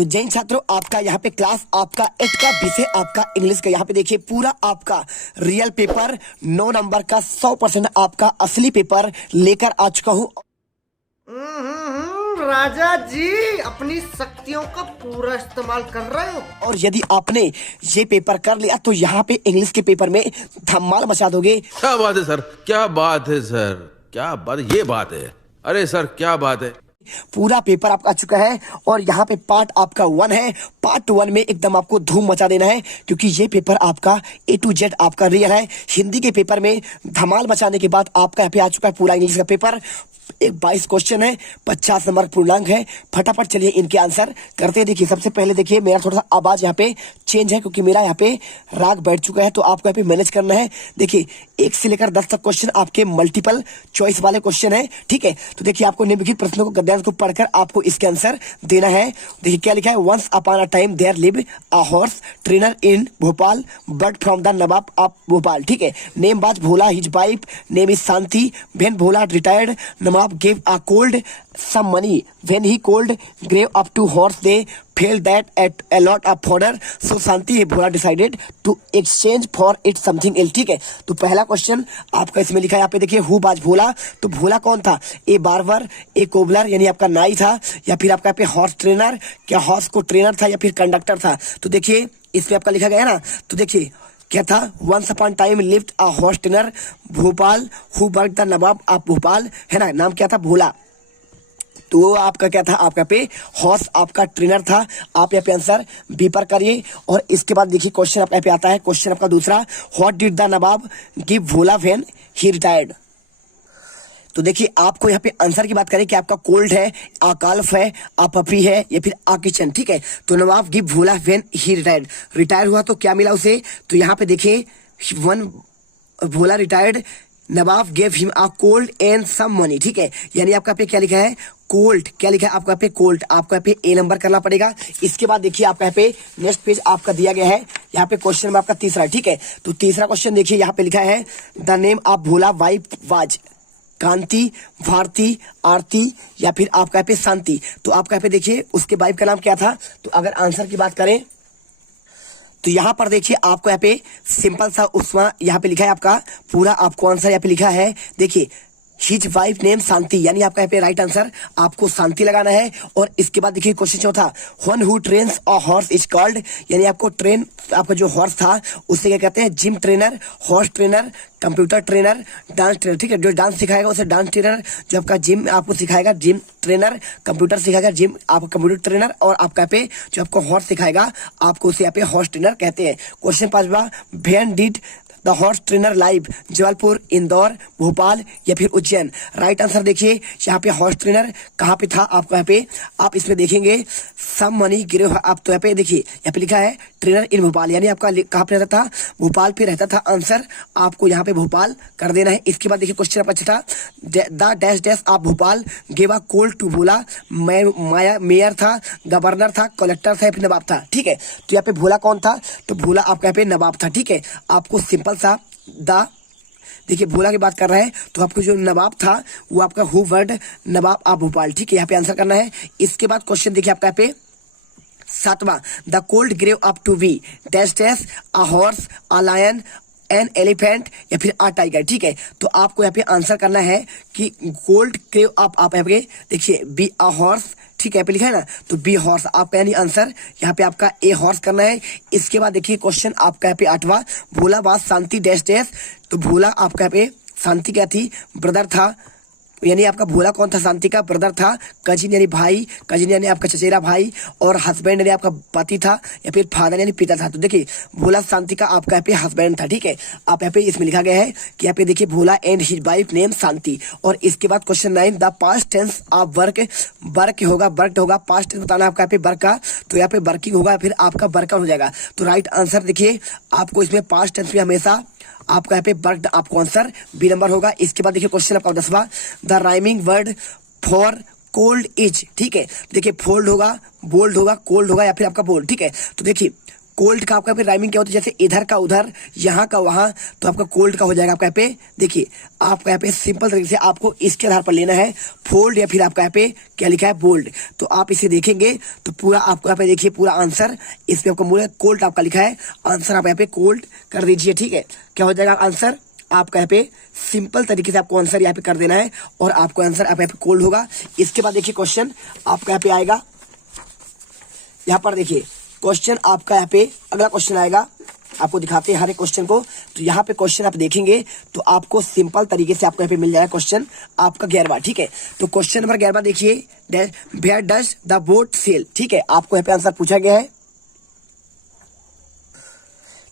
तो जैन छात्रों, आपका यहाँ पे क्लास आपका 8 का विषय आपका इंग्लिश का यहाँ पे देखिए पूरा आपका रियल पेपर 9 नंबर का 100% आपका असली पेपर लेकर आ चुका हूँ। राजा जी अपनी शक्तियों का पूरा इस्तेमाल कर रहे हो। और यदि आपने ये पेपर कर लिया तो यहाँ पे इंग्लिश के पेपर में धमाल मचा दोगे। क्या बात है सर, क्या बात है सर, क्या बात, ये बात है। अरे सर क्या बात है। पूरा पेपर आपका आ चुका है और यहाँ पे पार्ट आपका 1 है। पार्ट 1 में एकदम आपको धूम मचा देना है क्योंकि ये पेपर आपका A to Z आपका रियल है। हिंदी के पेपर में धमाल मचाने के बाद आपका यहाँ पे आ चुका है पूरा इंग्लिश का पेपर। एक 22 क्वेश्चन है, 50 नंबर पूर्णांक है। फटाफट चलिए इनके आंसर करते हैं। देखिए सबसे पहले देखिए मेरा थोड़ा सा आवाज यहाँ पे चेंज है क्योंकि मेरा यहाँ पे राग बैठ चुका है, तो आपको यहाँ पे मैनेज करना है। देखिए 1 से लेकर 10 तक क्वेश्चन आपके मल्टीपल चॉइस वाले क्वेश्चन है, ठीक है। तो देखिए आपको निम्नलिखित प्रश्नों को गद्यांश को पढ़कर आपको इसके आंसर देना है। देखिए क्या लिखा है, once upon a time there live a horse trainer in Bhopal but from the Nawab of Bhopal, ठीक है। Name was Bhola, his wife name is Shanti. When Bhola retired nawab gave a cold some money. When he cold gave up to horse, they felt that at a lot of fodder. So Shanti Bhola decided to exchange for it something else, ठीक है। तो पहला question आपका इसमें लिखा है, यहाँ पे देखिए हु वाज भोला। तो भोला कौन था? ए बार्बर, ए कोबलर यानी आपका नाई था, या फिर आपका पे हॉर्स ट्रेनर, क्या हॉर्स को ट्रेनर था या फिर कंडक्टर था? तो देखिए इसमें आपका लिखा गया है ना, तो देखिए क्या था, once upon time lived a horse trainer Bhopal who work the Nawab of Bhopal, है ना, नाम क्या था, भोला। तो वो आपका क्या था, आपका पे हॉर्स आपका ट्रेनर था। आप यहाँ पे आंसर बी पर करिए। और इसके बाद देखिए क्वेश्चन आपका पे आता है, क्वेश्चन आपका दूसरा, what did the Nawab give Bhola when he retired. तो देखिए आपको यहाँ पे आंसर की बात करें कि आपका कोल्ड है, आकाल्फ है, अपपी है या फिर आ किचन, ठीक है। तो Nawab give Bhola when he retired, retire हुआ तो क्या मिला उसे? तो यहाँ पे देखिए when Bhola retired, Nawab gave him a colt and some money, ठीक है। यानी आपका पे क्या लिखा है, कोल्ड, क्या लिखा है आपका पे कोल्ड, आपको यहाँ पे ए नंबर करना पड़ेगा। इसके बाद देखिए आपका यहाँ पे नेक्स्ट पेज आपका दिया गया है, यहाँ पे क्वेश्चन में आपका तीसरा, ठीक है। तो तीसरा क्वेश्चन देखिए यहाँ पे लिखा है, the name of Bhola wife was Kanti, Bharti, Aarti या फिर आपका यहाँ पे शांति। तो आपका यहाँ पे देखिए उसके वाइफ का नाम क्या था। तो अगर आंसर की बात करें तो यहाँ पर देखिए आपको यहाँ पे सिंपल सा उसमें यहाँ पे लिखा है आपका पूरा आपको आंसर यहाँ पे लिखा है। देखिए हिज वाइफ नेम शांति, यानी आपका यहाँ पे राइट आंसर आपको शांति लगाना है। और इसके बाद देखिए क्वेश्चन चौथा, one who trains a horse is called, यानी आपको ट्रेन आपका जो हॉर्स था उससे क्या कहते हैं, gym trainer, horse trainer, computer trainer, dance trainer, ठीक है। जो डांस सिखाएगा उसे डांस ट्रेनर, जो आपका जिम आपको सिखाएगा जिम ट्रेनर, कंप्यूटर सिखाएगा जिम आपका कंप्यूटर ट्रेनर, और आपका पे जो आपको हॉर्स सिखाएगा आपको उसे यहाँ पे हॉर्स ट्रेनर कहते हैं। क्वेश्चन 5वां, when did the horse trainer live, Jabalpur, Indore, Bhopal या फिर उज्जैन। राइट आंसर देखिए यहाँ पे हॉर्स ट्रेनर कहाँ पे था, आपको यहाँ पे आप इसमें देखेंगे सम मनी गिरे, आप तो यहाँ पे देखिए यहाँ पे लिखा है ट्रेनर इन भोपाल, यानी आपका कहाँ पे रहता था, भोपाल पे रहता था। आंसर आपको यहाँ पे भोपाल कर देना है। इसके बाद देखिए क्वेश्चन आपका छठा, the dash dash of Bhopal gave a cold to Bhola, माया मेयर था, गवर्नर था, कलेक्टर था या फिर नवाब था, ठीक है। तो यहाँ पे भोला कौन था, तो भोला आपका यहाँ पे नवाब था, ठीक है। आपको सिंपल सा द देखिए भोला की बात कर रहा है तो आपको जो नवाब था वो आपका who word Nawab of Bhopal, ठीक है। यहाँ पे आंसर करना है। इसके बाद क्वेश्चन देखिए आपका यहाँ पे 7वां, the colt grew up to be dash dash a horse, a lion, an elephant या फिर आ टाइगर, ठीक है। तो आपको यहाँ पे आंसर करना है कि गोल्ड क्रेव अप, आप यहाँ पे देखिए बी अ हॉर्स, ठीक है, यहाँ पे लिखा है ना, तो बी हॉर्स आपका यानी आंसर यहाँ पे आपका ए हॉर्स करना है। इसके बाद देखिए क्वेश्चन आपका यहाँ पे 8वां, भोला वाज शांति डैश डैश, तो भोला आपका यहाँ पे शांति क्या थी, ब्रदर था, यानी आपका भोला कौन था, शांति का ब्रदर था, कजिन यानी भाई, कजिन यानी आपका चचेरा भाई, और हस्बैंड यानी आपका पति था या फिर फादर यानी पिता था। तो देखिए भोला शांति का आपका यहाँ पे हस्बैंड था, ठीक है। आप यहाँ पे इसमें लिखा गया है कि यहाँ पे देखिए Bhola and his wife name Shanti. और इसके बाद question 9, the past tense of work, work होगा वर्क होगा, पास्ट टेंस बताना आपका यहाँ पे वर्क का, तो यहाँ पे वर्किंग होगा फिर आपका वर्कर हो जाएगा। तो राइट आंसर देखिए आपको इसमें पास्ट टेंस में हमेशा आपका यहाँ पे वर्क आपको आंसर बी नंबर होगा। इसके बाद देखिए क्वेश्चन आपका 10वां, the rhyming word for colt is, ठीक है। देखिए फोल्ड होगा, बोल्ड होगा, कोल्ड होगा या फिर आपका बोल्ड, ठीक है। तो देखिए कोल्ड का आपका पे राइमिंग क्या होता है, जैसे इधर का उधर, यहाँ का वहां, तो आपका कोल्ड का हो जाएगा आपका यहाँ पे। देखिए आपका यहाँ पे सिंपल तरीके से आपको इसके आधार पर लेना है फोल्ड या फिर आपका यहाँ पे क्या लिखा है बोल्ड। तो आप इसे देखेंगे तो पूरा आपको यहाँ पे देखिए पूरा आंसर इसमें आपको मूल कोल्ड आपका लिखा है, आंसर आप यहाँ पे कोल्ड कर दीजिए। ठीक है, क्या हो जाएगा आंसर आपका यहाँ पे सिंपल तरीके से आपको आंसर यहाँ पे कर देना है और आपको आंसर आप यहाँ पे कोल्ड होगा। इसके बाद देखिए क्वेश्चन आपका यहाँ पे आएगा, यहाँ पर देखिए क्वेश्चन आपका यहाँ पे अगला क्वेश्चन आएगा, आपको दिखाते हैं हर एक क्वेश्चन को। तो यहाँ पे क्वेश्चन आप देखेंगे तो आपको सिंपल तरीके से आपको यहाँ पे मिल जाएगा क्वेश्चन आपका 11वां। ठीक है, तो क्वेश्चन नंबर 11वां देखिए, where does the boat sail. ठीक है, आपको यहाँ पे आंसर पूछा गया है।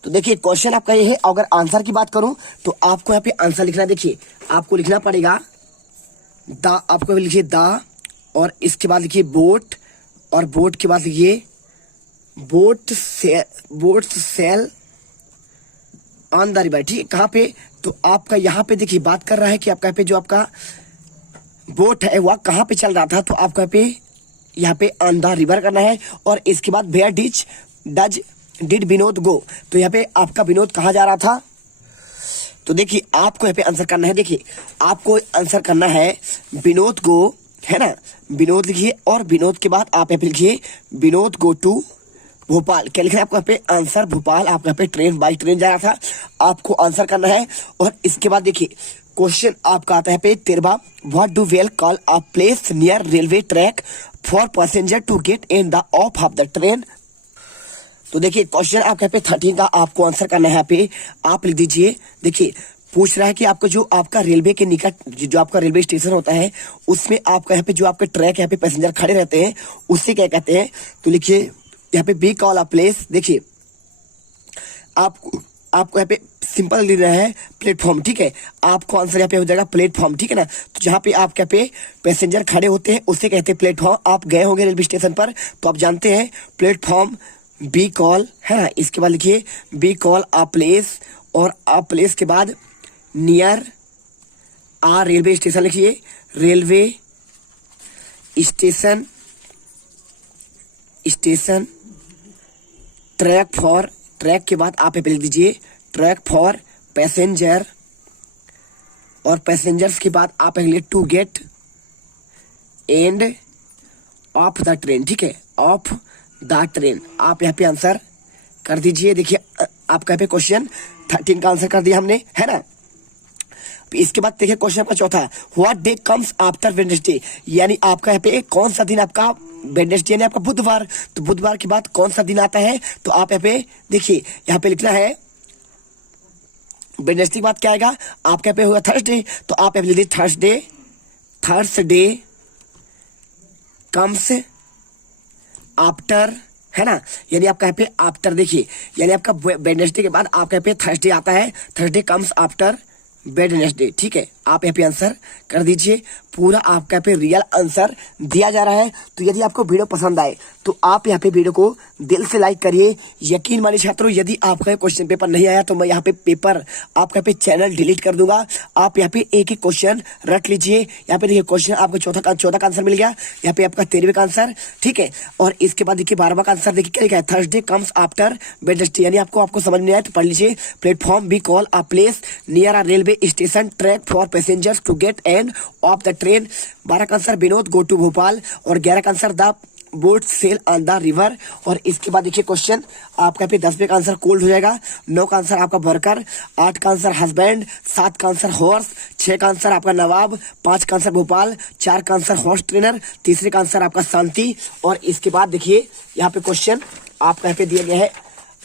तो देखिए क्वेश्चन आपका ये है, अगर आंसर की बात करूं तो आपको यहाँ पे आंसर लिखना है। देखिए आपको लिखना पड़ेगा द, आपको लिखिए द, और इसके बाद लिखिए बोट, और बोट के बाद लिखिए boat sail on the river. ठीक है, कहाँ पे, तो आपका यहाँ पे देखिए बात कर रहा है कि आपका यहाँ पे जो आपका बोट है वह कहाँ पे चल रहा था, तो आपको यहाँ पे ऑन द रिवर करना है। और इसके बाद वेयर डिड विनोद गो, तो यहाँ पे आपका विनोद कहाँ जा रहा था। तो देखिए आपको यहाँ पे आंसर करना है, देखिए आपको आंसर करना है विनोद गो, है ना, विनोद लिखिए और विनोद के बाद आप यहाँ पे लिखिए विनोद गो टू भोपाल। क्या लिखना है आपको यहाँ पे आंसर, भोपाल। आपको यहाँ पे ट्रेन बाई ट्रेन जा रहा था, आपको आंसर करना है। और इसके बाद देखिए क्वेश्चन आपका आता है पे 13वां, what do we call a place near railway track for passenger to get in the off off the train. तो देखिए क्वेश्चन आपका यहाँ पे 13 का आपको आंसर करना है। यहाँ पे आप लिख दीजिए, देखिए पूछ रहा है कि आपको जो आपका रेलवे के निकट जो आपका रेलवे स्टेशन होता है उसमें आपका यहाँ पे जो आपके ट्रैक यहाँ पे पैसेंजर खड़े रहते हैं उससे क्या कहते हैं। तो लिखिए यहाँ पे बी कॉल अ प्लेस, देखिए आपको यहाँ पे सिंपल लिख रहा है प्लेटफॉर्म। ठीक है, आपको आंसर यहाँ पे हो जाएगा प्लेटफॉर्म। ठीक है ना, तो जहाँ पे आप यहाँ पे पैसेंजर खड़े होते हैं उससे कहते हैं प्लेटफॉर्म। आप गए होंगे रेलवे स्टेशन पर तो आप जानते हैं प्लेटफॉर्म बी कॉल, है ना। इसके बाद लिखिए बी कॉल अ प्लेस, और अ प्लेस के बाद नियर आ रेलवे स्टेशन लिखिए, रेलवे स्टेशन ट्रैक के बाद आप लिख दीजिए ट्रैक फॉर पैसेंजर, और पैसेंजर्स के बाद आप लिखिए to get end of the train. ठीक है, ऑफ द ट्रेन आप यहाँ पे आंसर कर दीजिए। देखिए आपका यहाँ पे क्वेश्चन 13 का आंसर कर दिया हमने, है ना। इसके बाद देखिए क्वेश्चन आपका चौथा, what day comes after Wednesday, यानी आपका यहाँ पे कौन सा दिन आपका वेडनेसडे यानी आपका बुधवार। तो बुधवार के बाद कौन सा दिन आता है, तो आप यहाँ पे देखिए यहाँ पे लिखना है वेडनेसडे के बाद क्या आएगा आपके यहाँ पे होगा थर्सडे। तो आप यहाँ पे लिखिए थर्सडे कम्स आफ्टर, है ना, यानी आपका यहाँ पे आफ्टर, देखिए यानी आपका वेडनेसडे के बाद आपका यहाँ पे थर्सडे आता है, थर्सडे कम्स आफ्टर वेडनेसडे। ठीक है, आप यहाँ पे आंसर कर दीजिए। पूरा आपका यहाँ पे रियल आंसर दिया जा रहा है। तो यदि आपको वीडियो पसंद आए तो आप यहाँ पे वीडियो को दिल से लाइक करिए। यकीन मानिए छात्रों, यदि आपका क्वेश्चन पेपर नहीं आया तो मैं यहाँ पे पेपर आपका यहाँ पे चैनल डिलीट कर दूंगा। आप यहाँ पे एक एक क्वेश्चन रख लीजिए। यहाँ पे देखिए क्वेश्चन आपको चौथा का आंसर मिल गया, यहाँ पे आपका 13वें का आंसर। ठीक है, और इसके बाद देखिए 12वां का आंसर देखिए क्या लिखा है, थर्सडे कम्स आफ्टर वेडनेसडे, यानी आपको समझ नहीं आया तो पढ़ लीजिए platform be call a place near a railway station track for passengers to get end of the train. 12 का answer Vinod go to Bhopal, और 11 का answer the boat sail on the river. और इसके बाद देखिए क्वेश्चन आपका पे 10वें का आंसर कोल्ड हो जाएगा, 9 का आंसर आपका वर्कर, 8 का आंसर हस्बैंड, 7 का आंसर हॉर्स, 6 का आंसर आपका नवाब, 5 का आंसर भोपाल, 4 का आंसर हॉर्स ट्रेनर, तीसरे का आंसर आपका शांति। और इसके बाद देखिए यहाँ पे क्वेश्चन आपका यहाँ पे दिया गया है,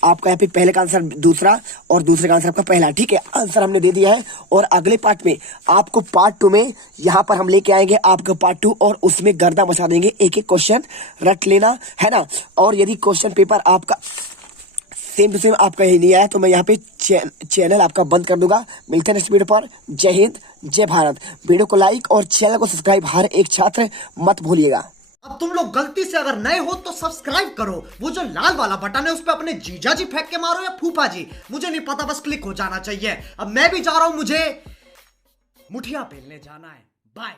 आपका यहाँ पे पहले का आंसर दूसरा और दूसरे का आंसर आपका पहला। ठीक है, आंसर हमने दे दिया है। और अगले पार्ट में आपको पार्ट 2 में यहाँ पर हम लेके आएंगे आपका पार्ट 2, और उसमें गर्दा मचा देंगे। एक एक क्वेश्चन रट लेना, है ना। और यदि क्वेश्चन पेपर आपका सेम टू सेम आपका ही नहीं आया तो मैं यहाँ पे चैनल आपका बंद कर दूंगा। मिलते हैं नेक्स्ट वीडियो पर। जय हिंद, जय भारत। वीडियो को लाइक और चैनल को सब्सक्राइब हर एक छात्र मत भूलिएगा। अब तुम लोग गलती से अगर नए हो तो सब्सक्राइब करो, वो जो लाल वाला बटन है उस पर अपने जीजा जी फेंक के मारो या फूफा जी, मुझे नहीं पता, बस क्लिक हो जाना चाहिए। अब मैं भी जा रहा हूं, मुझे मुठिया पेलने जाना है। बाय।